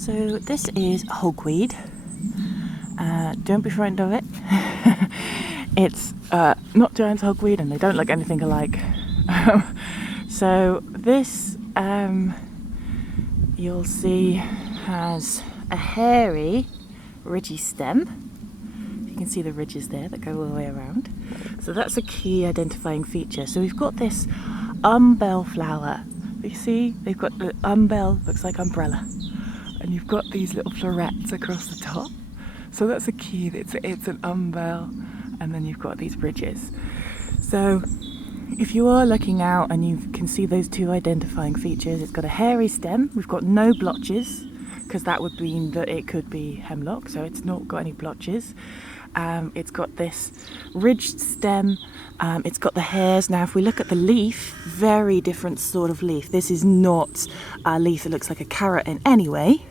So this is hogweed. Don't be frightened of it. It's not giant's hogweed and they don't look anything alike. So this, you'll see, has a hairy, ridgy stem. You can see the ridges there that go all the way around. So that's a key identifying feature. So we've got this umbel flower. You see, they've got the umbel, looks like umbrella. And you've got these little florets across the top. So that's a key, it's an umbel, and then you've got these ridges. So if you are looking out and you can see those two identifying features, it's got a hairy stem, we've got no blotches, because that would mean that it could be hemlock, so it's not got any blotches. It's got this ridged stem, it's got the hairs. Now if we look at the leaf, very different sort of leaf. This is not a leaf that looks like a carrot in any way.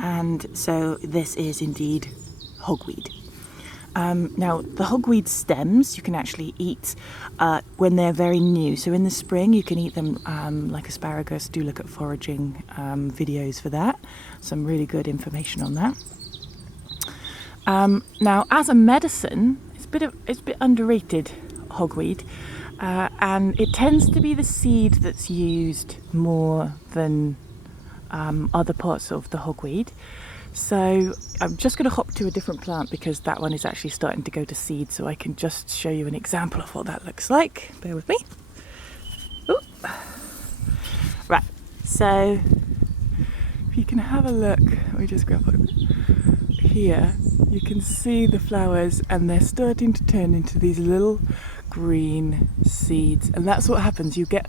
And so this is indeed hogweed. Now the hogweed stems you can actually eat when they're very new. So in the spring you can eat them like asparagus. Do look at foraging videos for that. Some really good information on that. Now as a medicine, it's a bit underrated, hogweed, and it tends to be the seed that's used more than other parts of the hogweed. So I'm just going to hop to a different plant because that one is actually starting to go to seed, so I can just show you an example of what that looks like. Bear with me. Ooh. Right, so if you can have a look, let me just grab it. Here you can see the flowers and they're starting to turn into these little green seeds, and that's what happens. You get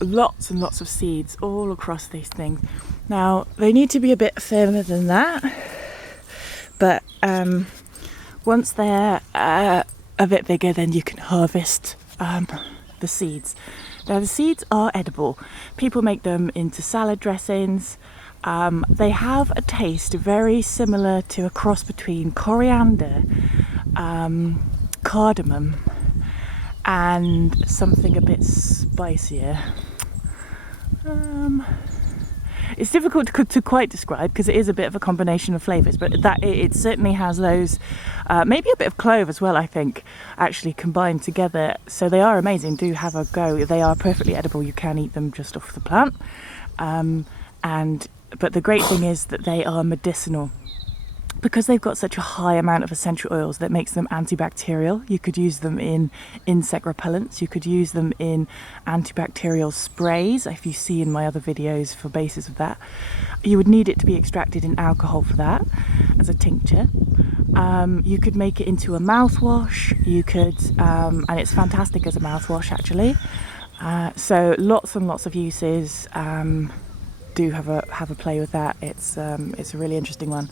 lots and lots of seeds all across these things. Now they need to be a bit firmer than that, but once they're a bit bigger, then you can harvest the seeds. Now the seeds are edible. People make them into salad dressings. They have a taste very similar to a cross between coriander, cardamom, and something a bit spicier. It's difficult to quite describe because it is a bit of a combination of flavours, but that it certainly has those, maybe a bit of clove as well, I think, actually combined together. So they are amazing. Do have a go. They are perfectly edible. You can eat them just off the plant. But the great thing is that they are medicinal. Because they've got such a high amount of essential oils that makes them antibacterial. You could use them in insect repellents, you could use them in antibacterial sprays, if you see in my other videos for basis of that. You would need it to be extracted in alcohol for that, as a tincture. You could make it into a mouthwash, you could, and it's fantastic as a mouthwash actually. So lots and lots of uses. Do have a play with that. It's a really interesting one.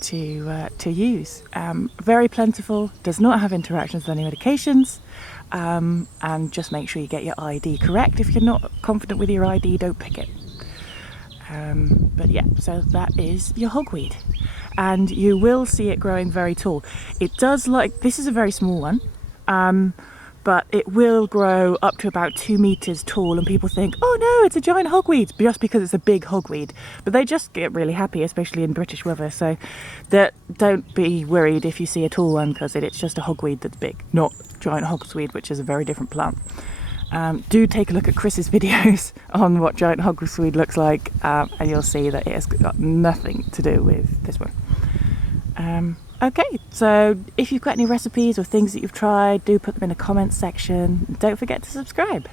To use. Very plentiful, does not have interactions with any medications, and just make sure you get your ID correct. If you're not confident with your ID, don't pick it. But yeah, so that is your hogweed, and you will see it growing very tall. It does, like, this is a very small one, but it will grow up to about 2 meters tall, and people think, oh no, it's a giant hogweed, just because it's a big hogweed. But they just get really happy, especially in British weather, so don't be worried if you see a tall one, because it's just a hogweed that's big, not giant hogweed, which is a very different plant. Do take a look at Chris's videos on what giant hogweed looks like, and you'll see that it has got nothing to do with this one. Okay, so if you've got any recipes or things that you've tried, do put them in the comments section. Don't forget to subscribe.